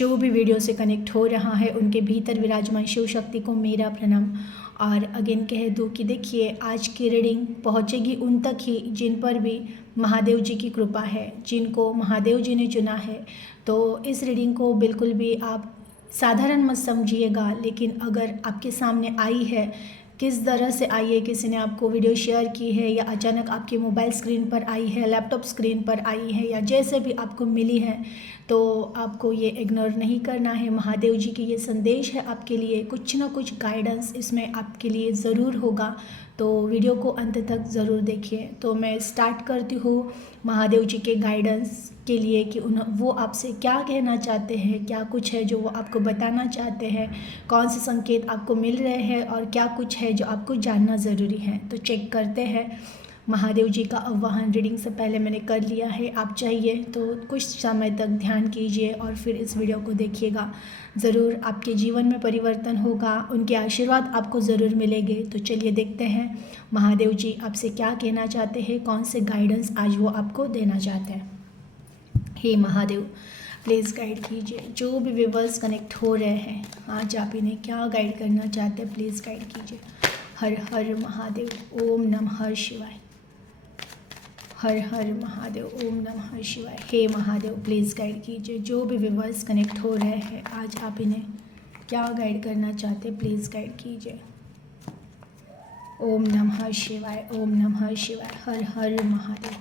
जो भी वीडियो से कनेक्ट हो रहा है उनके भीतर विराजमान शिव शक्ति को मेरा प्रणाम। और अगेन कह दूँ कि देखिए आज की रीडिंग पहुँचेगी उन तक ही जिन पर भी महादेव जी की कृपा है, जिनको महादेव जी ने चुना है। तो इस रीडिंग को बिल्कुल भी आप साधारण मत समझिएगा, लेकिन अगर आपके सामने आई है, किस तरह से आई है, किसी ने आपको वीडियो शेयर की है या अचानक आपके मोबाइल स्क्रीन पर आई है, लैपटॉप स्क्रीन पर आई है या जैसे भी आपको मिली है, तो आपको ये इग्नोर नहीं करना है। महादेव जी की ये संदेश है आपके लिए, कुछ ना कुछ गाइडेंस इसमें आपके लिए ज़रूर होगा। तो वीडियो को अंत तक ज़रूर देखिए। तो मैं स्टार्ट करती हूँ महादेव जी के गाइडेंस के लिए कि वो आपसे क्या कहना चाहते हैं, क्या कुछ है जो वो आपको बताना चाहते हैं, कौन से संकेत आपको मिल रहे हैं और क्या कुछ है जो आपको जानना ज़रूरी है। तो चेक करते हैं। महादेव जी का आह्वान रीडिंग से पहले मैंने कर लिया है। आप चाहिए तो कुछ समय तक ध्यान कीजिए और फिर इस वीडियो को देखिएगा। ज़रूर आपके जीवन में परिवर्तन होगा, उनके आशीर्वाद आपको ज़रूर मिलेंगे। तो चलिए देखते हैं महादेव जी आपसे क्या कहना चाहते हैं, कौन से गाइडेंस आज वो आपको देना चाहते हैं। हे महादेव, प्लीज़ गाइड कीजिए जो भी व्यूअर्स कनेक्ट हो रहे हैं, आज आप इन्हें क्या गाइड करना चाहते हैं, प्लीज़ गाइड कीजिए। हर हर महादेव, ओम नमः शिवाय। हर हर महादेव, ओम नमः शिवाय। हे महादेव, प्लीज़ गाइड कीजिए जो भी व्यूअर्स कनेक्ट हो रहे हैं, आज आप इन्हें क्या गाइड करना चाहते हैं, प्लीज़ गाइड कीजिए। ओम नमः शिवाय, ओम नमः शिवाय। हर हर महादेव।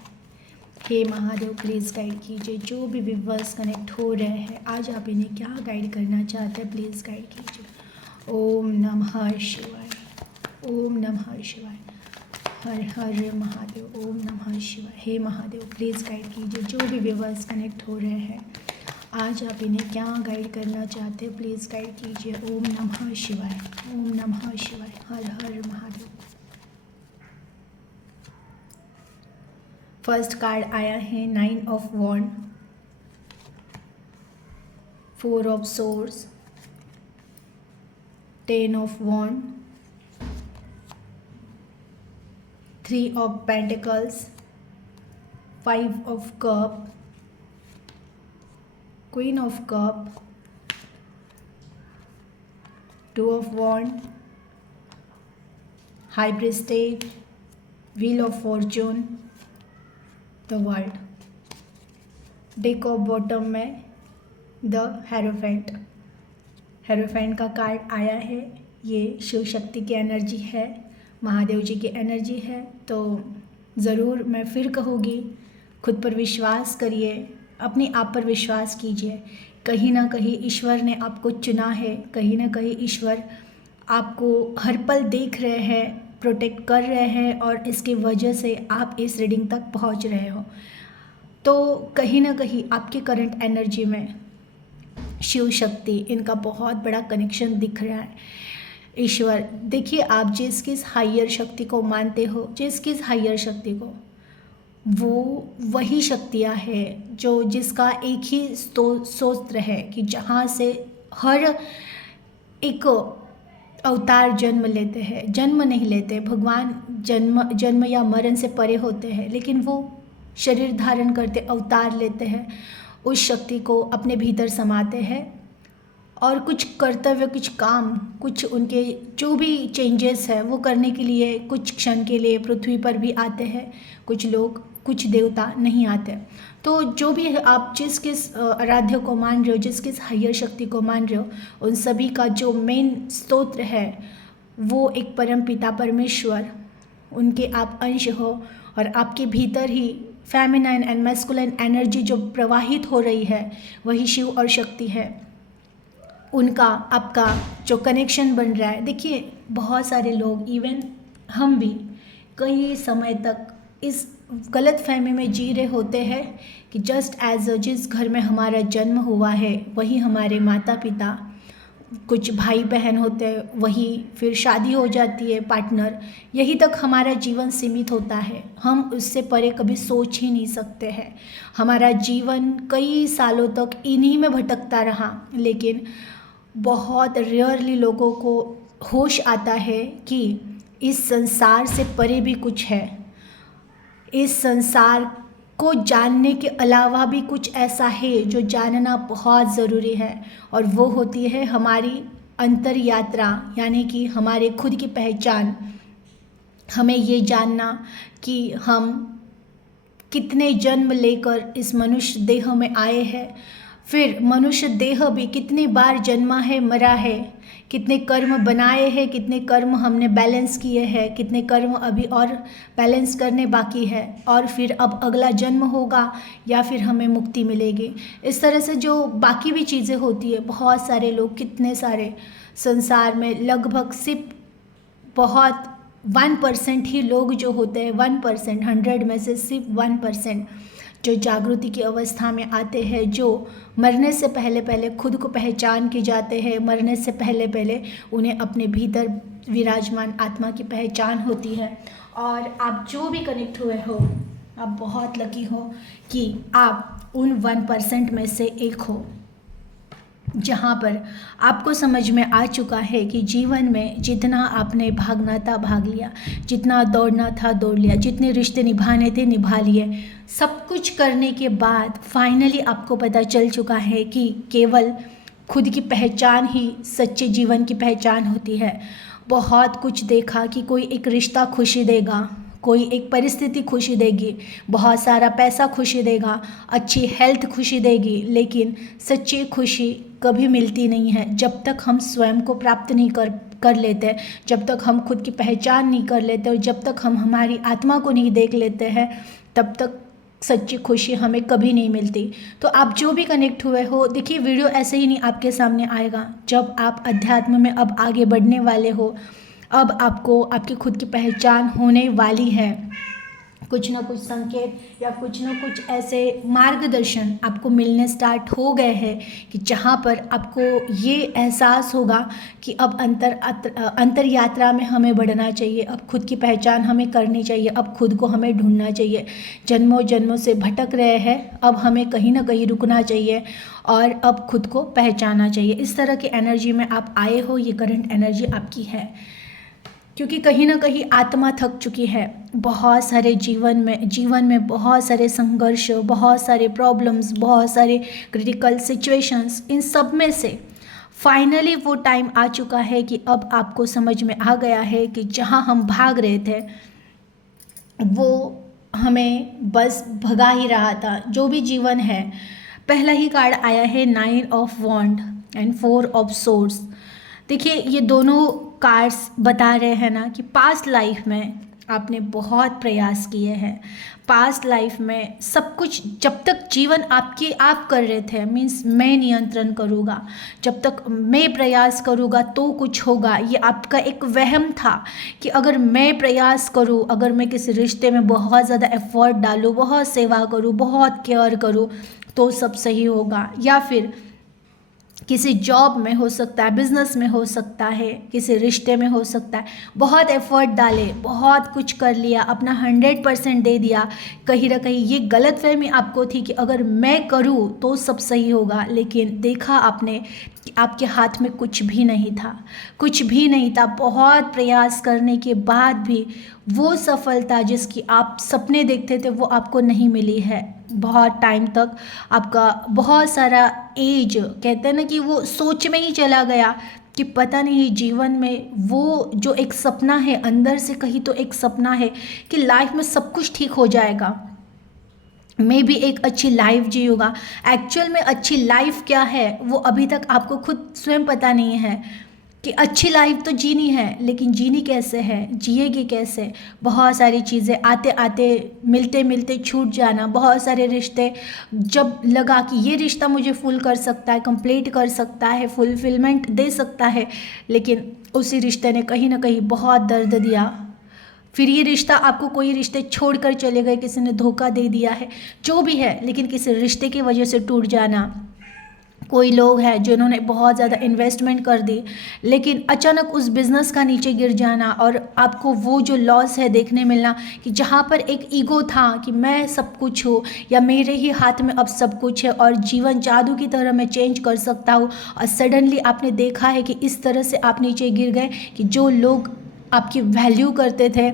हे महादेव, प्लीज़ गाइड कीजिए जो भी व्यूअर्स कनेक्ट हो रहे हैं, आज आप इन्हें क्या गाइड करना चाहते हैं, प्लीज़ गाइड कीजिए। ओम नमः शिवाय, ओम नमः शिवाय। हर हर महादेव, ओम नमः शिवाय। हे महादेव, प्लीज़ गाइड कीजिए जो भी व्यूअर्स कनेक्ट हो रहे हैं, आज आप इन्हें क्या गाइड करना चाहते हैं, प्लीज़ गाइड कीजिए। ओम नमः शिवाय, ओम नमः शिवाय। हर हर महादेव। फर्स्ट कार्ड आया है 9 of wand, 4 of swords, 10 of wand, 3 of pentacles, 5 of cup, queen of cup, 2 of wand, high priestess, wheel of fortune, the world. Deck of bottom में द हेरोफेंट। हेरोफेंट का कार्ड आया है। ये शिव शक्ति की energy है, महादेव जी की एनर्जी है। तो ज़रूर मैं फिर कहूँगी, खुद पर विश्वास करिए, अपने आप पर विश्वास कीजिए। कहीं ना कहीं ईश्वर ने आपको चुना है, कहीं ना कहीं ईश्वर आपको हर पल देख रहे हैं, प्रोटेक्ट कर रहे हैं और इसकी वजह से आप इस रीडिंग तक पहुंच रहे हो। तो कहीं ना कहीं आपके करंट एनर्जी में शिव शक्ति, इनका बहुत बड़ा कनेक्शन दिख रहा है। ईश्वर, देखिए आप जिस किस हायर शक्ति को मानते हो, जिस किस हायर शक्ति को, वो वही शक्तियाँ हैं जो जिसका एक ही स्रोत है कि जहाँ से हर एक अवतार जन्म लेते हैं। जन्म नहीं लेते, भगवान जन्म या मरण से परे होते हैं, लेकिन वो शरीर धारण करते, अवतार लेते हैं, उस शक्ति को अपने भीतर समाते हैं और कुछ कर्तव्य, कुछ काम, कुछ उनके जो भी चेंजेस है वो करने के लिए कुछ क्षण के लिए पृथ्वी पर भी आते हैं। कुछ लोग, कुछ देवता नहीं आते। तो जो भी आप जिस किस आराध्य को मान रहे हो, जिस किस हायर शक्ति को मान रहे हो, उन सभी का जो मेन स्तोत्र है वो एक परम पिता परमेश्वर, उनके आप अंश हो और आपके भीतर ही फेमिनाइन एंड मैस्कुलिन एनर्जी जो प्रवाहित हो रही है वही शिव और शक्ति है। उनका आपका जो कनेक्शन बन रहा है। देखिए बहुत सारे लोग, इवन हम भी कई समय तक इस गलत फहमी में जी रहे होते हैं कि जस्ट एज जिस घर में हमारा जन्म हुआ है वही हमारे माता पिता, कुछ भाई बहन होते हैं, वही फिर शादी हो जाती है, पार्टनर, यही तक हमारा जीवन सीमित होता है। हम उससे परे कभी सोच ही नहीं सकते हैं। हमारा जीवन कई सालों तक इन्हीं में भटकता रहा, लेकिन बहुत रेयरली लोगों को होश आता है कि इस संसार से परे भी कुछ है। इस संसार को जानने के अलावा भी कुछ ऐसा है जो जानना बहुत ज़रूरी है, और वो होती है हमारी अंतर यात्रा, यानी कि हमारे खुद की पहचान। हमें ये जानना कि हम कितने जन्म लेकर इस मनुष्य देह में आए हैं, फिर मनुष्य देह भी कितनी बार जन्मा है, मरा है, कितने कर्म बनाए हैं, कितने कर्म हमने बैलेंस किए हैं, कितने कर्म अभी और बैलेंस करने बाकी है, और फिर अब अगला जन्म होगा या फिर हमें मुक्ति मिलेगी। इस तरह से जो बाकी भी चीज़ें होती है, बहुत सारे लोग, कितने सारे संसार में लगभग सिर्फ बहुत 1% ही लोग जो होते हैं, 1%, 100 में से सिर्फ 1% जो जागृति की अवस्था में आते हैं, जो मरने से पहले पहले खुद को पहचान के जाते हैं। मरने से पहले पहले उन्हें अपने भीतर विराजमान आत्मा की पहचान होती है। और आप जो भी कनेक्ट हुए हो, आप बहुत लकी हो कि आप उन 1% में से एक हो, जहाँ पर आपको समझ में आ चुका है कि जीवन में जितना आपने भागना था भाग लिया, जितना दौड़ना था दौड़ लिया, जितने रिश्ते निभाने थे निभा लिए। सब कुछ करने के बाद फाइनली आपको पता चल चुका है कि केवल खुद की पहचान ही सच्चे जीवन की पहचान होती है। बहुत कुछ देखा कि कोई एक रिश्ता खुशी देगा, कोई एक परिस्थिति खुशी देगी, बहुत सारा पैसा खुशी देगा, अच्छी हेल्थ खुशी देगी, लेकिन सच्ची खुशी कभी मिलती नहीं है जब तक हम स्वयं को प्राप्त नहीं कर लेते, जब तक हम खुद की पहचान नहीं कर लेते, और जब तक हम हमारी आत्मा को नहीं देख लेते हैं, तब तक सच्ची खुशी हमें कभी नहीं मिलती। तो आप जो भी कनेक्ट हुए हो, देखिए वीडियो ऐसे ही नहीं आपके सामने आएगा। जब आप अध्यात्म में अब आगे बढ़ने वाले हो, अब आपको आपकी खुद की पहचान होने वाली है, कुछ ना कुछ संकेत या कुछ ना कुछ ऐसे मार्गदर्शन आपको मिलने स्टार्ट हो गए हैं कि जहाँ पर आपको ये एहसास होगा कि अब अंतर यात्रा में हमें बढ़ना चाहिए, अब खुद की पहचान हमें करनी चाहिए, अब खुद को हमें ढूंढना चाहिए। जन्मों जन्मों से भटक रहे हैं, अब हमें कहीं ना कहीं रुकना चाहिए और अब खुद को पहचाना चाहिए। इस तरह की एनर्जी में आप आए हो, ये करंट एनर्जी आपकी है, क्योंकि कहीं ना कहीं आत्मा थक चुकी है। बहुत सारे जीवन में बहुत सारे संघर्ष, बहुत सारे प्रॉब्लम्स, बहुत सारे क्रिटिकल सिचुएशंस, इन सब में से फाइनली वो टाइम आ चुका है कि अब आपको समझ में आ गया है कि जहाँ हम भाग रहे थे वो हमें बस भगा ही रहा था। जो भी जीवन है, पहला ही कार्ड आया है 9 of wand and 4 of swords. देखिए ये दोनों कार्ड्स बता रहे हैं ना कि पास्ट लाइफ में आपने बहुत प्रयास किए हैं। पास्ट लाइफ में सब कुछ जब तक जीवन आपके आप कर रहे थे, मीन्स मैं नियंत्रण करूँगा, जब तक मैं प्रयास करूँगा तो कुछ होगा, ये आपका एक वहम था कि अगर मैं प्रयास करूँ, अगर मैं किसी रिश्ते में बहुत ज़्यादा एफर्ट डालूँ, बहुत सेवा करूँ, बहुत केयर करूँ तो सब सही होगा। या फिर किसी जॉब में हो सकता है, बिजनेस में हो सकता है, किसी रिश्ते में हो सकता है, बहुत एफर्ट डाले, बहुत कुछ कर लिया, अपना 100% दे दिया, कहीं ना कहीं ये गलतफहमी आपको थी कि अगर मैं करूँ तो सब सही होगा। लेकिन देखा आपने कि आपके हाथ में कुछ भी नहीं था, कुछ भी नहीं था। बहुत प्रयास करने के बाद भी वो सफलता जिसकी आप सपने देखते थे वो आपको नहीं मिली है। बहुत टाइम तक आपका बहुत सारा एज, कहते हैं ना कि वो सोच में ही चला गया कि पता नहीं जीवन में वो जो एक सपना है, अंदर से कहीं तो एक सपना है कि लाइफ में सब कुछ ठीक हो जाएगा, मैं भी एक अच्छी लाइफ जीऊँगा। एक्चुअल में अच्छी लाइफ क्या है वो अभी तक आपको खुद स्वयं पता नहीं है कि अच्छी लाइफ तो जीनी है, लेकिन जीनी कैसे है, जिएगी कैसे। बहुत सारी चीज़ें आते आते मिलते मिलते छूट जाना, बहुत सारे रिश्ते जब लगा कि ये रिश्ता मुझे फुल कर सकता है, कंप्लीट कर सकता है, फुलफिलमेंट दे सकता है, लेकिन उसी रिश्ते ने कहीं ना कहीं बहुत दर्द दिया। फिर ये रिश्ता आपको, कोई रिश्ते छोड़कर चले गए, किसी ने धोखा दे दिया है, जो भी है, लेकिन किसी रिश्ते की वजह से टूट जाना। कोई लोग हैं जिन्होंने बहुत ज़्यादा इन्वेस्टमेंट कर दी, लेकिन अचानक उस बिज़नेस का नीचे गिर जाना और आपको वो जो लॉस है देखने मिलना कि जहाँ पर एक ईगो था कि मैं सब कुछ हूँ या मेरे ही हाथ में अब सब कुछ है और जीवन जादू की तरह मैं चेंज कर सकता हूँ, और सडनली आपने देखा है कि इस तरह से आप नीचे गिर गए कि जो लोग आपकी वैल्यू करते थे,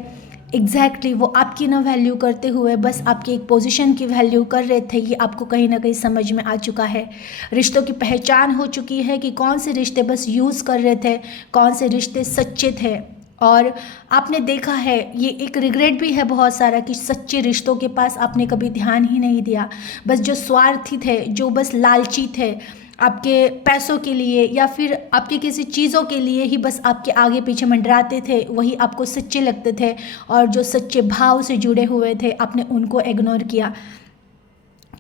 एग्जैक्टली वो आपकी ना वैल्यू करते हुए बस आपकी एक पोजीशन की वैल्यू कर रहे थे, ये आपको कहीं ना कहीं समझ में आ चुका है। रिश्तों की पहचान हो चुकी है कि कौन से रिश्ते बस यूज़ कर रहे थे, कौन से रिश्ते सच्चे थे। और आपने देखा है, ये एक रिग्रेट भी है बहुत सारा कि सच्चे रिश्तों के पास आपने कभी ध्यान ही नहीं दिया। बस जो स्वार्थी थे, जो बस लालची थे, आपके पैसों के लिए या फिर आपकी किसी चीज़ों के लिए ही बस आपके आगे पीछे मंडराते थे, वही आपको सच्चे लगते थे। और जो सच्चे भाव से जुड़े हुए थे, आपने उनको इग्नोर किया।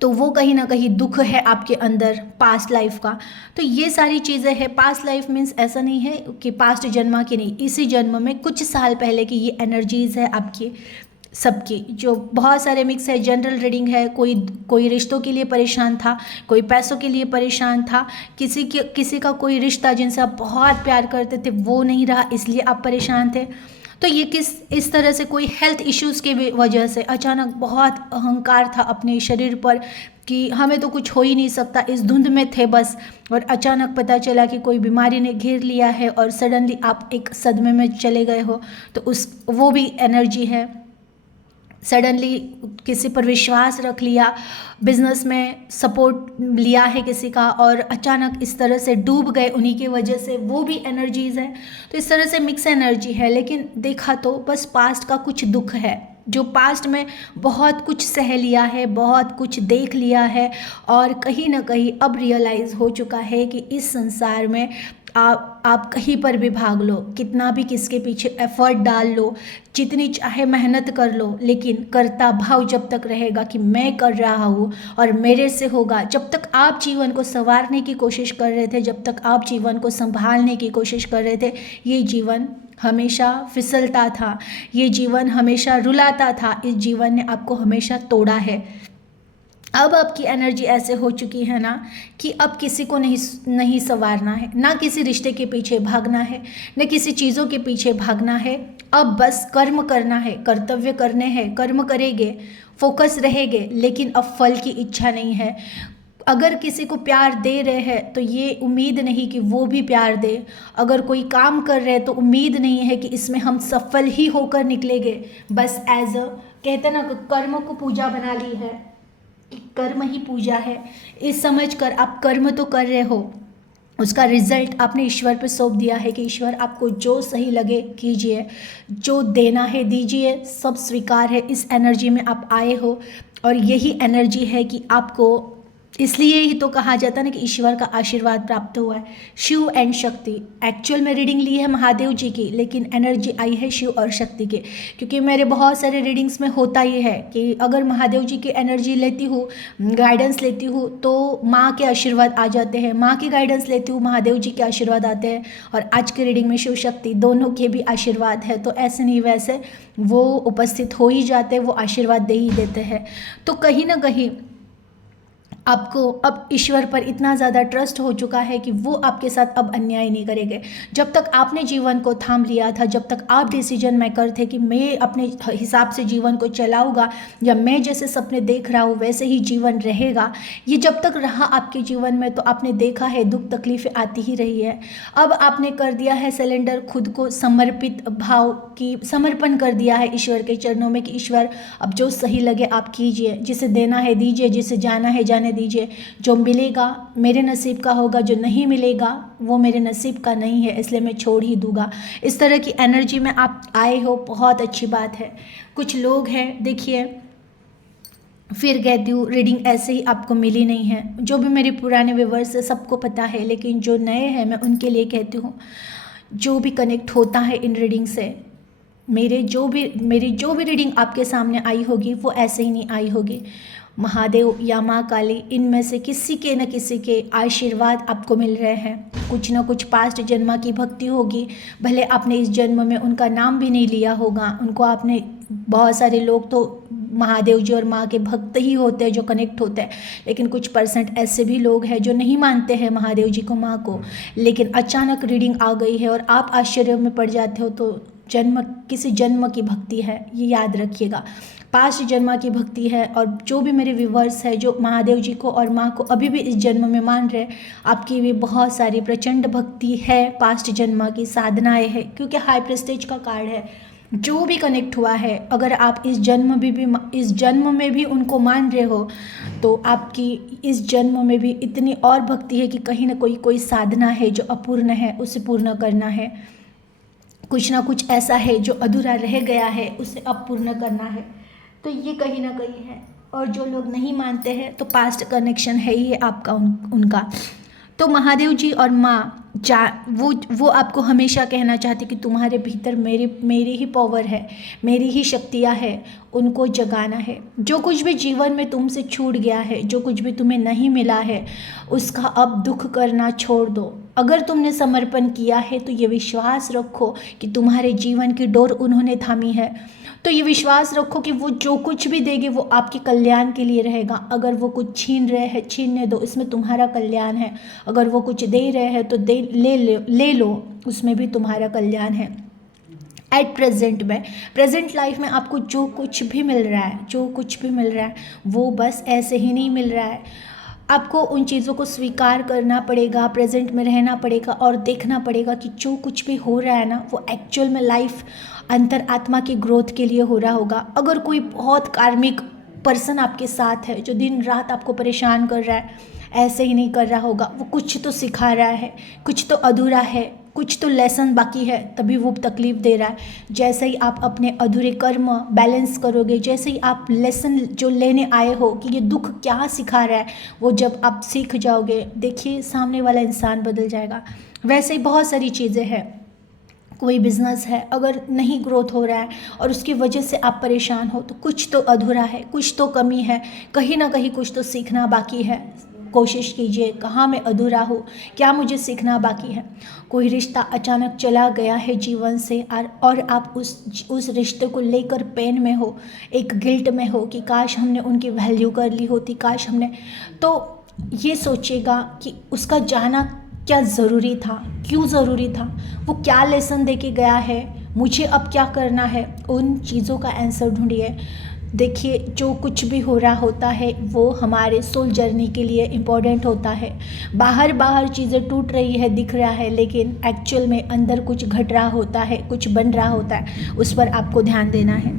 तो वो कहीं ना कहीं दुख है आपके अंदर पास्ट लाइफ का। तो ये सारी चीज़ें हैं। पास्ट लाइफ मीन्स ऐसा नहीं है कि पास्ट जन्म की नहीं, इसी जन्म में कुछ साल पहले की ये एनर्जीज़ है आपकी सबकी, जो बहुत सारे मिक्स है। जनरल रीडिंग है। कोई रिश्तों के लिए परेशान था, कोई पैसों के लिए परेशान था, किसी का कोई रिश्ता जिनसे आप बहुत प्यार करते थे वो नहीं रहा, इसलिए आप परेशान थे। तो ये इस तरह से कोई हेल्थ इश्यूज़ के वजह से अचानक बहुत अहंकार था अपने शरीर पर कि हमें तो कुछ हो ही नहीं सकता, इस धुंध में थे बस। और अचानक पता चला कि कोई बीमारी ने घेर लिया है और सडनली आप एक सदमे में चले गए हो, तो वो भी एनर्जी है। सडनली किसी पर विश्वास रख लिया, बिजनेस में सपोर्ट लिया है किसी का और अचानक इस तरह से डूब गए उन्हीं की वजह से, वो भी एनर्जीज़ है। तो इस तरह से मिक्स एनर्जी है। लेकिन देखा तो बस पास्ट का कुछ दुख है, जो पास्ट में बहुत कुछ सह लिया है, बहुत कुछ देख लिया है और कहीं ना कहीं अब रियलाइज़ हो चुका है कि इस संसार में आप कहीं पर भी भाग लो, कितना भी किसके पीछे एफर्ट डाल लो, जितनी चाहे मेहनत कर लो, लेकिन करता भाव जब तक रहेगा कि मैं कर रहा हूँ और मेरे से होगा। जब तक आप जीवन को संवारने की कोशिश कर रहे थे, जब तक आप जीवन को संभालने की कोशिश कर रहे थे, ये जीवन हमेशा फिसलता था, ये जीवन हमेशा रुलाता था, इस जीवन ने आपको हमेशा तोड़ा है। अब आपकी एनर्जी ऐसे हो चुकी है ना कि अब किसी को नहीं संवारना है, ना किसी रिश्ते के पीछे भागना है, न किसी चीज़ों के पीछे भागना है। अब बस कर्म करना है, कर्तव्य करने हैं, कर्म करेंगे, फोकस रहेंगे, लेकिन अब फल की इच्छा नहीं है। अगर किसी को प्यार दे रहे हैं तो ये उम्मीद नहीं कि वो भी प्यार दे। अगर कोई काम कर रहे हैं तो उम्मीद नहीं है कि इसमें हम सफल ही होकर निकलेंगे। बस एज अ कहते ना, कर्म को पूजा बना ली है, कर्म ही पूजा है। इस समझ कर आप कर्म तो कर रहे हो, उसका रिजल्ट आपने ईश्वर पे सौंप दिया है कि ईश्वर आपको जो सही लगे कीजिए, जो देना है दीजिए, सब स्वीकार है। इस एनर्जी में आप आए हो और यही एनर्जी है कि आपको, इसलिए ही तो कहा जाता है ना कि ईश्वर का आशीर्वाद प्राप्त हुआ है। शिव एंड शक्ति, एक्चुअल में रीडिंग ली है महादेव जी की, लेकिन एनर्जी आई है शिव और शक्ति के। क्योंकि मेरे बहुत सारे रीडिंग्स में होता ही है कि अगर महादेव जी की एनर्जी लेती हूँ, गाइडेंस लेती हूँ, तो माँ के आशीर्वाद आ जाते हैं, माँ की गाइडेंस लेती हूँ, महादेव जी के आशीर्वाद आते हैं, और आज के रीडिंग में शिव शक्ति दोनों के भी आशीर्वाद है। तो ऐसे नहीं वैसे वो उपस्थित हो ही जाते हैं, वो आशीर्वाद दे ही देते हैं। तो कहीं ना कहीं आपको अब ईश्वर पर इतना ज़्यादा ट्रस्ट हो चुका है कि वो आपके साथ अब अन्याय नहीं करेंगे। जब तक आपने जीवन को थाम लिया था, जब तक आप डिसीजन मेकर थे कि मैं अपने हिसाब से जीवन को चलाऊंगा या मैं जैसे सपने देख रहा हूँ वैसे ही जीवन रहेगा, ये जब तक रहा आपके जीवन में, तो आपने देखा है दुख तकलीफ़ें आती ही रही है। अब आपने कर दिया है सिलेंडर, खुद को समर्पित भाव की समर्पण कर दिया है ईश्वर के चरणों में कि ईश्वर अब जो सही लगे आप कीजिए, जिसे देना है दीजिए, जिसे जाना है जाने दीजिए। जो मिलेगा मेरे नसीब का होगा, जो नहीं मिलेगा वो मेरे नसीब का नहीं है, इसलिए मैं छोड़ ही दूंगा। इस तरह की एनर्जी में आप आए हो, बहुत अच्छी बात है। कुछ लोग हैं, देखिए फिर कहती हूँ, रीडिंग ऐसे ही आपको मिली नहीं है। जो भी मेरे पुराने व्यूअर्स है सबको पता है, लेकिन जो नए हैं मैं उनके लिए कहती हूँ, जो भी कनेक्ट होता है इन रीडिंग से, मेरी जो भी रीडिंग आपके सामने आई होगी वो ऐसे ही नहीं आई होगी। महादेव या माँ काली, इनमें से किसी के न किसी के आशीर्वाद आपको मिल रहे हैं। कुछ न कुछ पास्ट जन्म की भक्ति होगी, भले आपने इस जन्म में उनका नाम भी नहीं लिया होगा, उनको आपने, बहुत सारे लोग तो महादेव जी और माँ के भक्त ही होते हैं जो कनेक्ट होते हैं, लेकिन कुछ परसेंट ऐसे भी लोग हैं जो नहीं मानते हैं महादेव जी को, माँ को, लेकिन अचानक रीडिंग आ गई है और आप आश्चर्य में पड़ जाते हो, तो किसी जन्म की भक्ति है, ये याद रखिएगा। पास्ट जन्म की भक्ति है। और जो भी मेरे व्यूवर्स है जो महादेव जी को और माँ को अभी भी इस जन्म में मान रहे, आपकी भी बहुत सारी प्रचंड भक्ति है, पास्ट जन्म की साधनाएं है, क्योंकि हाई प्रेस्टेज का कार्ड है। जो भी कनेक्ट हुआ है, अगर आप इस जन्म में भी उनको मान रहे हो, तो आपकी इस जन्म में भी इतनी और भक्ति है कि कहीं ना कोई साधना है जो अपूर्ण है, उसे पूर्ण करना है। कुछ ना कुछ ऐसा है जो अधूरा रह गया है, उसे अब पूर्ण करना है। तो ये कहीं ना कहीं है। और जो लोग नहीं मानते हैं, तो पास्ट कनेक्शन है ही आपका उनका। तो महादेव जी और माँ वो आपको हमेशा कहना चाहते कि तुम्हारे भीतर मेरी ही पावर है, मेरी ही शक्तियाँ है, उनको जगाना है। जो कुछ भी जीवन में तुमसे छूट गया है, जो कुछ भी तुम्हें नहीं मिला है, उसका अब दुख करना छोड़ दो। अगर तुमने समर्पण किया है तो ये विश्वास रखो कि तुम्हारे जीवन की डोर उन्होंने थामी है। तो ये विश्वास रखो कि वो जो कुछ भी देंगे वो आपके कल्याण के लिए रहेगा। अगर वो कुछ छीन रहे हैं, छीनने दो, इसमें तुम्हारा कल्याण है। अगर वो कुछ दे रहे हैं तो ले लो, उसमें भी तुम्हारा कल्याण है। एट प्रेजेंट लाइफ में आपको जो कुछ भी मिल रहा है वो बस ऐसे ही नहीं मिल रहा है। आपको उन चीज़ों को स्वीकार करना पड़ेगा, प्रेजेंट में रहना पड़ेगा और देखना पड़ेगा कि जो कुछ भी हो रहा है ना, वो एक्चुअल में लाइफ अंतर आत्मा की ग्रोथ के लिए हो रहा होगा। अगर कोई बहुत कार्मिक पर्सन आपके साथ है जो दिन रात आपको परेशान कर रहा है, ऐसे ही नहीं कर रहा होगा, वो कुछ तो सिखा रहा है, कुछ तो अधूरा है, कुछ तो लेसन बाकी है, तभी वो तकलीफ़ दे रहा है। जैसे ही आप अपने अधूरे कर्म बैलेंस करोगे, जैसे ही आप लेसन जो लेने आए हो कि ये दुख क्या सिखा रहा है, वो जब आप सीख जाओगे, देखिए सामने वाला इंसान बदल जाएगा। वैसे ही बहुत सारी चीज़ें हैं। कोई बिजनेस है, अगर नहीं ग्रोथ हो रहा है और उसकी वजह से आप परेशान हो, तो कुछ तो अधूरा है, कुछ तो कमी है, कहीं ना कहीं कुछ तो सीखना बाकी है। कोशिश कीजिए, कहाँ मैं अधूरा हूँ, क्या मुझे सीखना बाकी है। कोई रिश्ता अचानक चला गया है जीवन से और आप उस रिश्ते को लेकर पेन में हो, एक गिल्ट में हो कि काश हमने उनकी वैल्यू कर ली होती, काश हमने। तो ये सोचिएगा कि उसका जाना क्या ज़रूरी था, क्यों ज़रूरी था, वो क्या लेसन दे के गया है, मुझे अब क्या करना है। उन चीज़ों का आंसर ढूंढिए। देखिए, जो कुछ भी हो रहा होता है वो हमारे सोल जर्नी के लिए इम्पोर्टेंट होता है। बाहर चीज़ें टूट रही है, दिख रहा है, लेकिन एक्चुअल में अंदर कुछ घट रहा होता है, कुछ बन रहा होता है, उस पर आपको ध्यान देना है।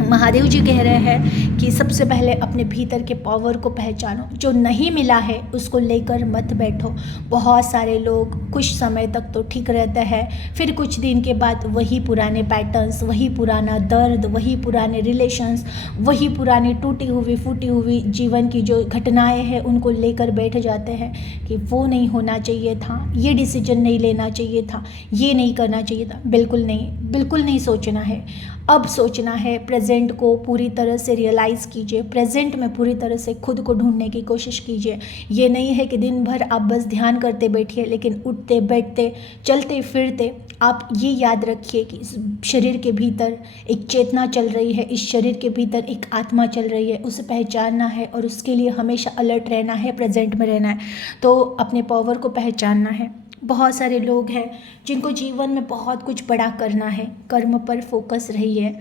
महादेव जी कह रहे हैं कि सबसे पहले अपने भीतर के पावर को पहचानो। जो नहीं मिला है उसको लेकर मत बैठो। बहुत सारे लोग कुछ समय तक तो ठीक रहते हैं, फिर कुछ दिन के बाद वही पुराने पैटर्न्स, वही पुराना दर्द, वही पुराने रिलेशंस, वही पुरानी टूटी हुई फूटी हुई जीवन की जो घटनाएं हैं उनको लेकर बैठ जाते हैं कि वो नहीं होना चाहिए था, ये डिसीजन नहीं लेना चाहिए था, ये नहीं करना चाहिए था। बिल्कुल नहीं सोचना है। अब सोचना है। प्रेजेंट को पूरी तरह से रियलाइज़ कीजिए, प्रेजेंट में पूरी तरह से खुद को ढूंढने की कोशिश कीजिए। ये नहीं है कि दिन भर आप बस ध्यान करते बैठिए, लेकिन उठते बैठते चलते फिरते आप ये याद रखिए कि इस शरीर के भीतर एक चेतना चल रही है, इस शरीर के भीतर एक आत्मा चल रही है, उसे पहचानना है और उसके लिए हमेशा अलर्ट रहना है, प्रेजेंट में रहना है। तो अपने पावर को पहचानना है। बहुत सारे लोग हैं जिनको जीवन में बहुत कुछ बड़ा करना है, कर्म पर फोकस रहिए।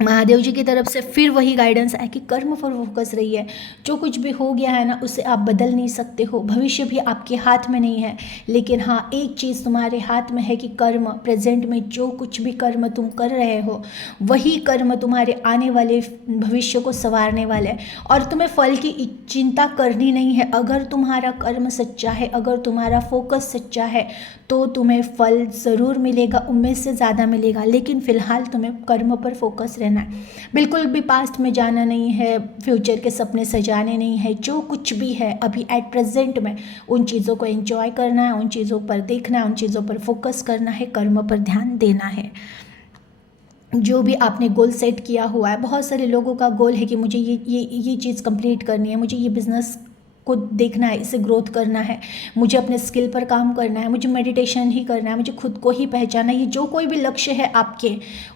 महादेव जी की तरफ से फिर वही गाइडेंस है कि कर्म पर फोकस रहिए। जो कुछ भी हो गया है ना, उसे आप बदल नहीं सकते हो, भविष्य भी आपके हाथ में नहीं है, लेकिन हाँ, एक चीज़ तुम्हारे हाथ में है कि कर्म, प्रेजेंट में जो कुछ भी कर्म तुम कर रहे हो, वही कर्म तुम्हारे आने वाले भविष्य को संवारने वाले हैं। और तुम्हें फल की चिंता करनी नहीं है। अगर तुम्हारा कर्म सच्चा है, अगर तुम्हारा फोकस सच्चा है, तो तुम्हें फल ज़रूर मिलेगा, उम्मीद से ज़्यादा मिलेगा। लेकिन फ़िलहाल तुम्हें कर्म पर फोकस रहना है। बिल्कुल भी पास्ट में जाना नहीं है, फ्यूचर के सपने सजाने नहीं है। जो कुछ भी है अभी एट प्रेजेंट में, उन चीज़ों को एंजॉय करना है, उन चीज़ों पर देखना है, उन चीज़ों पर फोकस करना है, कर्म पर ध्यान देना है। जो भी आपने गोल सेट किया हुआ है, बहुत सारे लोगों का गोल है कि मुझे ये चीज़ कंप्लीट करनी है, मुझे ये बिज़नेस को देखना है, इसे ग्रोथ करना है, मुझे अपने स्किल पर काम करना है, मुझे मेडिटेशन ही करना है, मुझे खुद को ही पहचाना है। ये जो कोई भी लक्ष्य है आपके,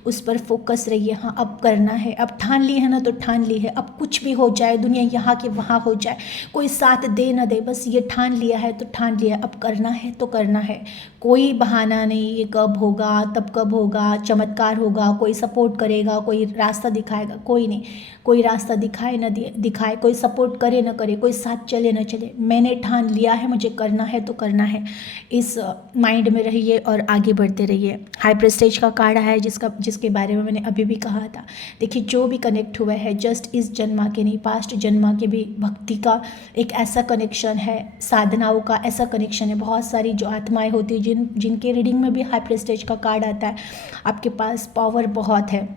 उस पर फोकस रहिए। हाँ, अब करना है, अब ठान ली है ना तो ठान ली है। अब कुछ भी हो जाए, दुनिया यहाँ के वहाँ हो जाए, कोई साथ दे ना दे, बस ये ठान लिया है तो ठान लिया, अब करना है तो करना है। कोई बहाना नहीं, ये कब होगा, तब कब होगा, चमत्कार होगा, कोई सपोर्ट करेगा, कोई रास्ता दिखाएगा, कोई नहीं। कोई रास्ता दिखाए ना दिखाए, कोई सपोर्ट करे ना करे, कोई साथ चले न चले, मैंने ठान लिया है, मुझे करना है तो करना है, इस माइंड में रहिए और आगे बढ़ते रहिए। हाई प्रेस्टेज का कार्ड है जिसके बारे में मैंने अभी भी कहा था। देखिए जो भी कनेक्ट हुआ है जस्ट इस जन्मा के नहीं, पास्ट जन्मा के भी भक्ति का एक ऐसा कनेक्शन है, साधनाओं का ऐसा कनेक्शन है। बहुत सारी जो आत्माएं होती हैं जिनके रीडिंग में भी हाई प्रेस्टेज का कार्ड आता है, आपके पास पावर बहुत है,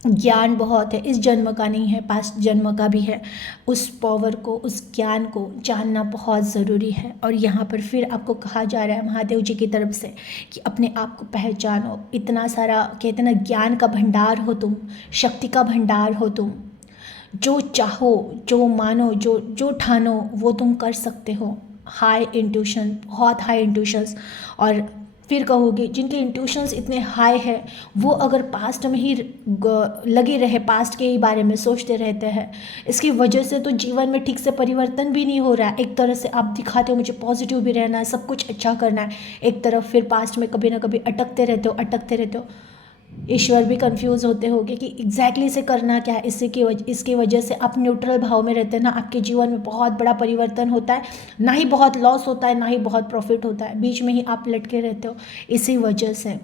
ज्ञान बहुत है, इस जन्म का नहीं है, पास्ट जन्म का भी है। उस पावर को, उस ज्ञान को जानना बहुत ज़रूरी है। और यहाँ पर फिर आपको कहा जा रहा है महादेव जी की तरफ से कि अपने आप को पहचानो। इतना सारा कहते ना, ज्ञान का भंडार हो तुम, शक्ति का भंडार हो तुम, जो चाहो, जो मानो, जो ठानो वो तुम कर सकते हो। हाई इंट्यूशन, बहुत हाई इंट्यूशंस। और फिर कहोगे जिनके इंट्यूशंस इतने हाई है वो अगर पास्ट में ही लगे रहे, पास्ट के ही बारे में सोचते रहते हैं, इसकी वजह से तो जीवन में ठीक से परिवर्तन भी नहीं हो रहा है। एक तरह से आप दिखाते हो मुझे पॉजिटिव भी रहना है, सब कुछ अच्छा करना है, एक तरफ फिर पास्ट में कभी ना कभी अटकते रहते हो। ईश्वर भी कंफ्यूज होते होंगे कि एग्जैक्टली इसे करना क्या है। इसकी वजह से आप न्यूट्रल भाव में रहते हैं ना, आपके जीवन में बहुत बड़ा परिवर्तन होता है, ना ही बहुत लॉस होता है, ना ही बहुत प्रॉफिट होता है, बीच में ही आप लटके रहते हो। इसी वजह से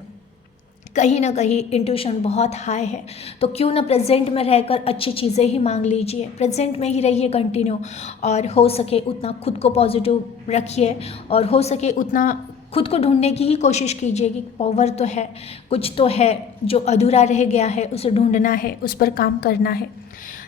कहीं ना कहीं इंट्यूशन बहुत हाई है। तो क्यों ना प्रेजेंट में रहकर अच्छी चीज़ें ही मांग लीजिए, प्रेजेंट में ही रहिए कंटिन्यू, और हो सके उतना खुद को पॉजिटिव रखिए, और हो सके उतना खुद को ढूंढने की ही कोशिश कीजिए कि पावर तो है, कुछ तो है जो अधूरा रह गया है, उसे ढूंढना है, उस पर काम करना है।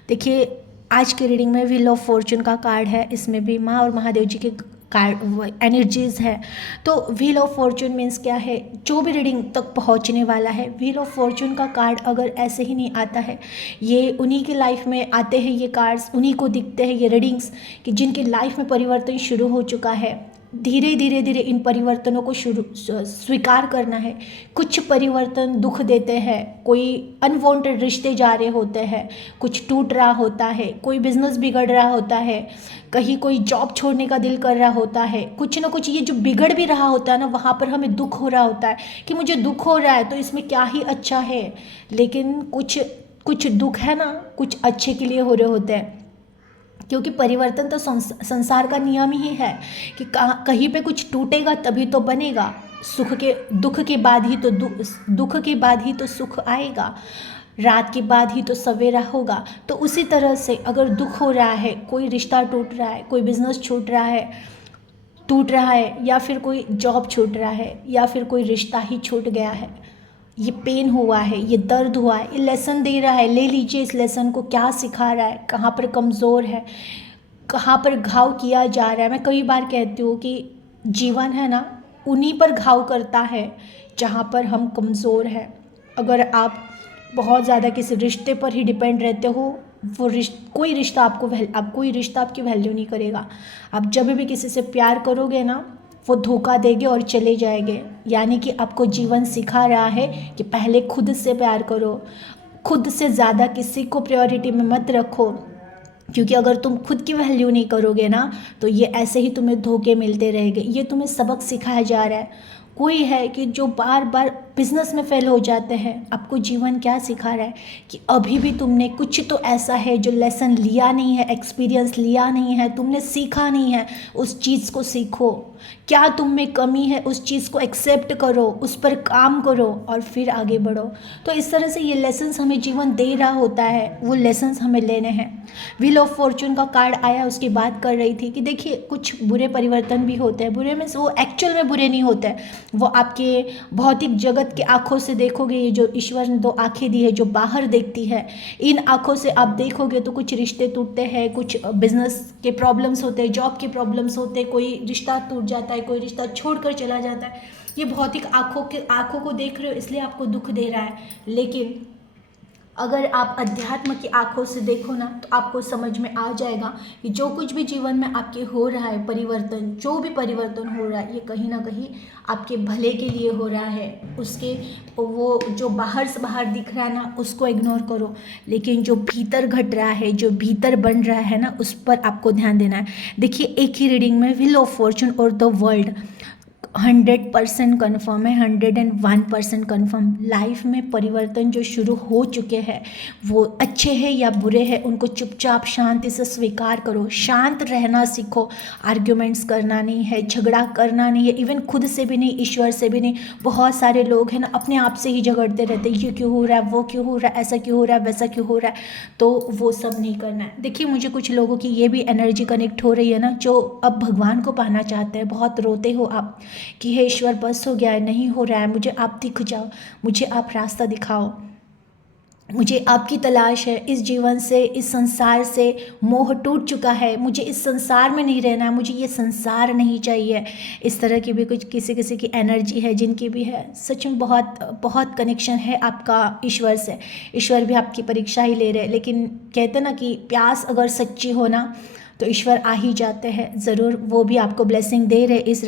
देखिए आज की रीडिंग में व्हील ऑफ फॉर्चून का कार्ड है, इसमें भी माँ और महादेव जी के कार्ड एनर्जीज़ है। तो व्हील ऑफ फॉर्चून मीन्स क्या है, जो भी रीडिंग तक पहुंचने वाला है, व्हील ऑफ फॉर्चून का कार्ड अगर ऐसे ही नहीं आता है, ये उन्हीं की लाइफ में आते हैं, ये कार्ड्स उन्हीं को दिखते हैं, ये रीडिंग्स कि जिनकी लाइफ में परिवर्तन शुरू हो चुका है। धीरे धीरे इन परिवर्तनों को स्वीकार करना है। कुछ परिवर्तन दुख देते हैं, कोई अनवांटेड रिश्ते जा रहे होते हैं, कुछ टूट रहा होता है, कोई बिजनेस बिगड़ रहा होता है, कहीं कोई जॉब छोड़ने का दिल कर रहा होता है, कुछ ना कुछ ये जो बिगड़ भी रहा होता है ना, वहाँ पर हमें दुख हो रहा होता है कि मुझे दुख हो रहा है तो इसमें क्या ही अच्छा है। लेकिन कुछ दुख है ना, कुछ अच्छे के लिए हो रहे होते हैं, क्योंकि परिवर्तन तो संसार का नियम ही है कि कहीं पे कुछ टूटेगा तभी तो बनेगा। दुख के बाद ही तो सुख आएगा, रात के बाद ही तो सवेरा होगा। तो उसी तरह से अगर दुख हो रहा है, कोई रिश्ता टूट रहा है, कोई बिजनेस टूट रहा है, या फिर कोई जॉब छूट रहा है, या फिर कोई रिश्ता ही छूट गया है, ये पेन हुआ है, ये दर्द हुआ है, ये लेसन दे रहा है। ले लीजिए इस लेसन को, क्या सिखा रहा है, कहाँ पर कमज़ोर है, कहाँ पर घाव किया जा रहा है। मैं कई बार कहती हूँ कि जीवन है ना, उन्हीं पर घाव करता है जहाँ पर हम कमज़ोर हैं। अगर आप बहुत ज़्यादा किसी रिश्ते पर ही डिपेंड रहते हो, कोई रिश्ता आपकी वैल्यू नहीं करेगा। आप जब भी किसी से प्यार करोगे ना, वो धोखा देंगे और चले जाएंगे। यानी कि आपको जीवन सिखा रहा है कि पहले खुद से प्यार करो, खुद से ज़्यादा किसी को प्रायोरिटी में मत रखो, क्योंकि अगर तुम खुद की वैल्यू नहीं करोगे ना तो ये ऐसे ही तुम्हें धोखे मिलते रहेंगे। ये तुम्हें सबक सिखाया जा रहा है। कोई है कि जो बार बार बिजनेस में फेल हो जाते हैं, आपको जीवन क्या सिखा रहा है कि अभी भी तुमने कुछ तो ऐसा है जो लेसन लिया नहीं है, एक्सपीरियंस लिया नहीं है, तुमने सीखा नहीं है, उस चीज़ को सीखो। क्या तुम में कमी है उस चीज़ को एक्सेप्ट करो, उस पर काम करो और फिर आगे बढ़ो। तो इस तरह से ये लेसन्स हमें जीवन दे रहा होता है, वो लेसन्स हमें लेने हैं। व्हील ऑफ फॉर्चून का कार्ड आया, उसकी बात कर रही थी कि देखिए कुछ बुरे परिवर्तन भी होते हैं। बुरे में वो एक्चुअल में बुरे नहीं होते हैं, वो आपके भौतिक जगत के आँखों से देखोगे। ये जो ईश्वर ने दो आँखें दी है जो बाहर देखती है, इन आँखों से आप देखोगे तो कुछ रिश्ते टूटते हैं, कुछ बिजनेस के प्रॉब्लम्स होते हैं, जॉब के प्रॉब्लम्स होते हैं, कोई रिश्ता टूट जाता है, कोई रिश्ता छोड़कर चला जाता है। ये भौतिक आँखों को देख रहे हो इसलिए आपको दुख दे रहा है। लेकिन अगर आप अध्यात्म की आंखों से देखो ना तो आपको समझ में आ जाएगा कि जो कुछ भी जीवन में आपके हो रहा है परिवर्तन, जो भी परिवर्तन हो रहा है, ये कहीं ना कहीं आपके भले के लिए हो रहा है। उसके वो जो बाहर से बाहर दिख रहा है ना उसको इग्नोर करो, लेकिन जो भीतर घट रहा है, जो भीतर बन रहा है ना, उस पर आपको ध्यान देना है। देखिए एक ही रीडिंग में व्हील ऑफ फॉर्चून और द वर्ल्ड 100% कन्फर्म है, 101% कन्फर्म। लाइफ में परिवर्तन जो शुरू हो चुके हैं वो अच्छे हैं या बुरे हैं, उनको चुपचाप शांति से स्वीकार करो, शांत रहना सीखो। आर्ग्यूमेंट्स करना नहीं है, झगड़ा करना नहीं है, इवन खुद से भी नहीं, ईश्वर से भी नहीं। बहुत सारे लोग हैं ना अपने आप से ही झगड़ते रहते हैं, ये क्यों हो रहा है, वो क्यों हो रहा है, ऐसा क्यों हो रहा है, वैसा क्यों हो रहा है। तो वो सब नहीं करना है। देखिए मुझे कुछ लोगों की ये भी एनर्जी कनेक्ट हो रही है ना, जो अब भगवान को पाना चाहते हैं। बहुत रोते हो आप कि हे ईश्वर बस हो गया है, नहीं हो रहा है, मुझे आप दिख जाओ, मुझे आप रास्ता दिखाओ, मुझे आपकी तलाश है। इस जीवन से, इस संसार से मोह टूट चुका है, मुझे इस संसार में नहीं रहना है, मुझे ये संसार नहीं चाहिए। इस तरह की भी कुछ किसी किसी की एनर्जी है, जिनकी भी है। सच में बहुत बहुत कनेक्शन है आपका ईश्वर से। ईश्वर भी आपकी परीक्षा ही ले रहे हैं, लेकिन कहते ना कि प्यास अगर सच्ची हो ना तो ईश्वर आ ही जाते हैं ज़रूर। वो भी आपको ब्लेसिंग दे रहे इस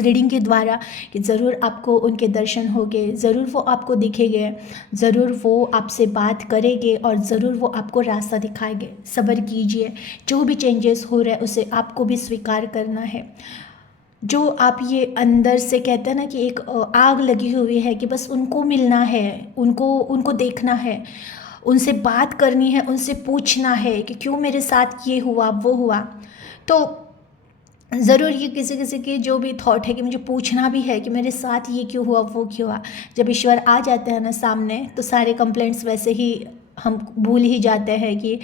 रीडिंग के द्वारा कि ज़रूर आपको उनके दर्शन होंगे, ज़रूर वो आपको दिखेंगे, ज़रूर वो आपसे बात करेंगे और ज़रूर वो आपको रास्ता दिखाएंगे। सब्र कीजिए, जो भी चेंजेस हो रहे हैं उसे आपको भी स्वीकार करना है। जो आप ये अंदर से कहते हैं ना कि एक आग लगी हुई है कि बस उनको मिलना है, उनको देखना है, उनसे बात करनी है, उनसे पूछना है कि क्यों मेरे साथ ये हुआ वो हुआ। तो ज़रूर ये किसी किसी की जो भी थॉट है कि मुझे पूछना भी है कि मेरे साथ ये क्यों हुआ वो क्यों हुआ। जब ईश्वर आ जाते हैं ना सामने तो सारे कंप्लेंट्स वैसे ही हम भूल ही जाते हैं कि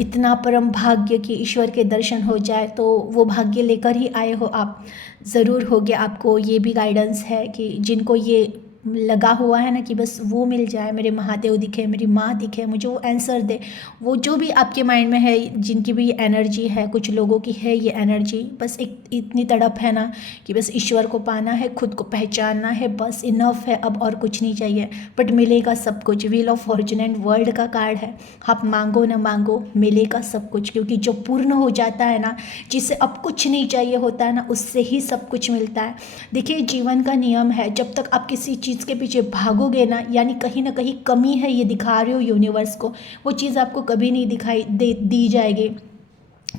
इतना परम भाग्य कि ईश्वर के दर्शन हो जाए। तो वो भाग्य लेकर ही आए हो आप, ज़रूर हो गया। आपको ये भी गाइडेंस है कि जिनको ये लगा हुआ है ना कि बस वो मिल जाए, मेरे महादेव दिखे, मेरी माँ दिखे, मुझे वो आंसर दे, वो जो भी आपके माइंड में है, जिनकी भी ये एनर्जी है, कुछ लोगों की है ये एनर्जी, बस एक इतनी तड़प है ना कि बस ईश्वर को पाना है, खुद को पहचानना है, बस इनफ है, अब और कुछ नहीं चाहिए। बट मिलेगा सब कुछ। Wheel of Fortune and world का कार्ड है। आप मांगो ना मांगो, मिलेगा सब कुछ, क्योंकि जो पूर्ण हो जाता है ना, जिसे अब कुछ नहीं चाहिए होता है ना, उससे ही सब कुछ मिलता है। देखिए जीवन का नियम है, जब तक आप किसी चीज़ के पीछे भागोगे ना, यानी कहीं ना कहीं कमी है ये दिखा रहे हो यूनिवर्स को, वो चीज़ आपको कभी नहीं दी जाएगी।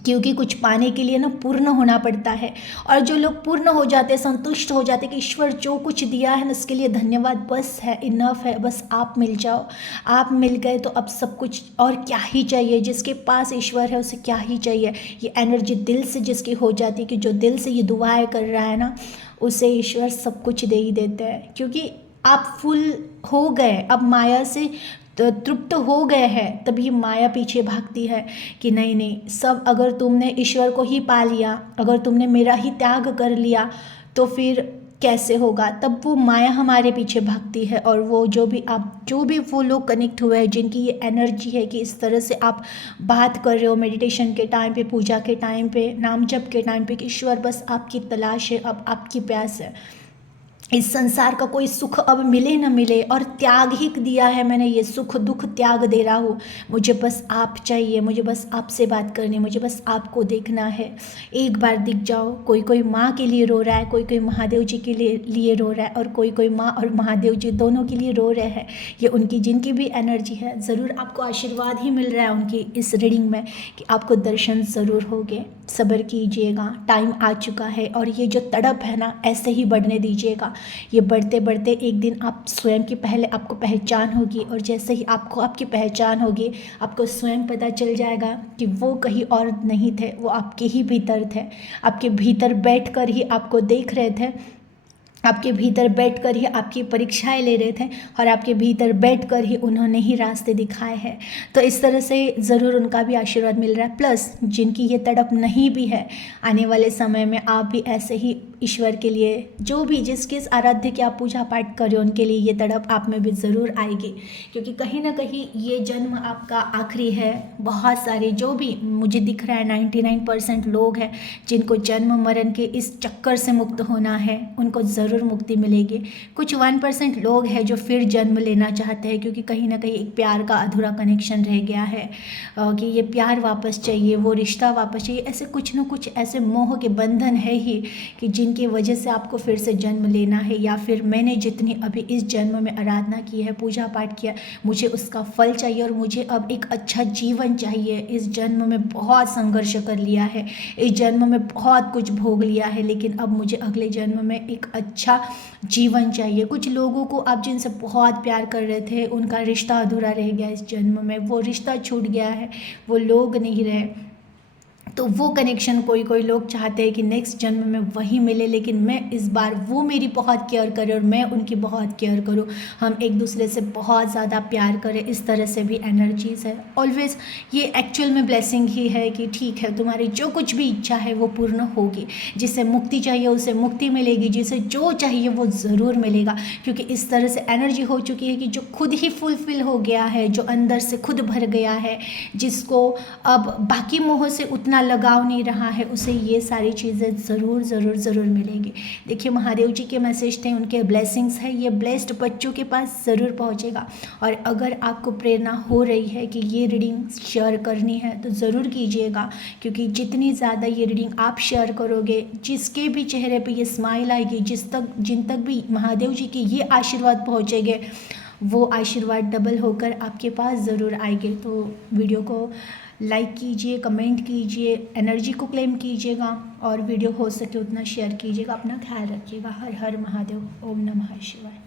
क्योंकि कुछ पाने के लिए ना पूर्ण होना पड़ता है। और जो लोग पूर्ण हो जाते हैं, संतुष्ट हो जाते हैं कि ईश्वर जो कुछ दिया है ना उसके लिए धन्यवाद, बस है, इनफ है, बस आप मिल जाओ। आप मिल गए तो अब सब कुछ, और क्या ही चाहिए। जिसके पास ईश्वर है उसे क्या ही चाहिए। ये एनर्जी दिल से जिसकी हो जाती है कि जो दिल से ये दुआएं कर रहा है ना, उसे ईश्वर सब कुछ दे ही देते हैं। क्योंकि आप फुल हो गए, अब माया से तृप्त हो गए हैं, तभी माया पीछे भागती है कि नहीं नहीं, सब अगर तुमने ईश्वर को ही पा लिया, अगर तुमने मेरा ही त्याग कर लिया तो फिर कैसे होगा। तब वो माया हमारे पीछे भागती है। और वो जो भी वो लोग कनेक्ट हुए हैं, जिनकी ये एनर्जी है कि इस तरह से आप बात कर रहे हो मेडिटेशन के टाइम पे, पूजा के टाइम पे, नाम जप के टाइम पे कि ईश्वर बस आपकी तलाश है, अब आपकी प्यास है। इस संसार का कोई सुख अब मिले न मिले, और त्याग ही दिया है मैंने, ये सुख दुख त्याग दे रहा हूँ, मुझे बस आप चाहिए, मुझे बस आपसे बात करनी, मुझे बस आपको देखना है। एक बार दिख जाओ। कोई कोई माँ के लिए रो रहा है, कोई कोई महादेव जी के लिए रो रहा है, और कोई कोई माँ और महादेव जी दोनों के लिए रो रहे हैं। ये उनकी जिनकी भी एनर्जी है, ज़रूर आपको आशीर्वाद ही मिल रहा है उनकी इस रीडिंग में कि आपको दर्शन ज़रूर होंगे। सब्र कीजिएगा, टाइम आ चुका है। और ये जो तड़प है ना, ऐसे ही बढ़ने दीजिएगा। ये बढ़ते बढ़ते एक दिन आप स्वयं की पहले आपको पहचान होगी, और जैसे ही आपको आपकी पहचान होगी, आपको स्वयं पता चल जाएगा कि वो कहीं और नहीं थे, वो आपके ही भीतर थे। आपके भीतर बैठकर ही आपको देख रहे थे, आपके भीतर बैठकर ही आपकी परीक्षाएं ले रहे थे, और आपके भीतर बैठकर ही उन्होंने ही रास्ते दिखाए हैं। तो इस तरह से ज़रूर उनका भी आशीर्वाद मिल रहा है। प्लस जिनकी ये तड़प नहीं भी है, आने वाले समय में आप भी ऐसे ही ईश्वर के लिए, जो भी जिस किस आराध्य की आप पूजा पाठ करें, उनके लिए ये तड़प आप में भी ज़रूर आएगी। क्योंकि कहीं ना कहीं ये जन्म आपका आखिरी है। बहुत सारे जो भी मुझे दिख रहा है 99% लोग हैं जिनको जन्म मरण के इस चक्कर से मुक्त होना है, उनको ज़रूर ज़रूर मुक्ति मिलेगी। कुछ 1% लोग हैं जो फिर जन्म लेना चाहते हैं, क्योंकि कहीं ना कहीं एक प्यार का अधूरा कनेक्शन रह गया है कि ये प्यार वापस चाहिए, वो रिश्ता वापस चाहिए। ऐसे कुछ ना कुछ ऐसे मोह के बंधन है ही कि जिनकी वजह से आपको फिर से जन्म लेना है, या फिर मैंने जितनी अभी इस जन्म में आराधना की है, पूजा पाठ किया, मुझे उसका फल चाहिए और मुझे अब एक अच्छा जीवन चाहिए। इस जन्म में बहुत संघर्ष कर लिया है, इस जन्म में बहुत कुछ भोग लिया है, लेकिन अब मुझे अगले जन्म में एक अच्छा जीवन चाहिए। कुछ लोगों को आप जिनसे बहुत प्यार कर रहे थे, उनका रिश्ता अधूरा रह गया इस जन्म में, वो रिश्ता छूट गया है, वो लोग नहीं रहे, तो वो कनेक्शन कोई कोई लोग चाहते हैं कि नेक्स्ट जन्म में वही मिले, लेकिन मैं इस बार वो मेरी बहुत केयर करे और मैं उनकी बहुत केयर करूँ, हम एक दूसरे से बहुत ज़्यादा प्यार करें। इस तरह से भी एनर्जीज़ है ऑलवेज। ये एक्चुअल में ब्लेसिंग ही है कि ठीक है, तुम्हारी जो कुछ भी इच्छा है वो पूर्ण होगी, जिसे मुक्ति चाहिए उसे मुक्ति मिलेगी, जिसे जो चाहिए वो ज़रूर मिलेगा, क्योंकि इस तरह से एनर्जी हो चुकी है कि जो खुद ही फुलफिल हो गया है, जो अंदर से खुद भर गया है, जिसको अब बाकी मोह से उतना लगाव नहीं रहा है, उसे ये सारी चीज़ें ज़रूर ज़रूर ज़रूर मिलेगी। देखिए, महादेव जी के मैसेज थे, उनके ब्लेसिंग्स है, ये ब्लेस्ड बच्चों के पास ज़रूर पहुंचेगा। और अगर आपको प्रेरणा हो रही है कि ये रीडिंग शेयर करनी है तो ज़रूर कीजिएगा, क्योंकि जितनी ज़्यादा ये रीडिंग आप शेयर करोगे, जिसके भी चेहरे पे ये स्माइल आएगी, जिन तक भी महादेव जी के ये आशीर्वाद पहुँचेंगे, वो आशीर्वाद डबल होकर आपके पास ज़रूर आएंगे। तो वीडियो को लाइक कीजिए, कमेंट कीजिए, एनर्जी को क्लेम कीजिएगा और वीडियो हो सके उतना शेयर कीजिएगा। अपना ख्याल रखिएगा। हर हर महादेव। ओम नमः शिवाय।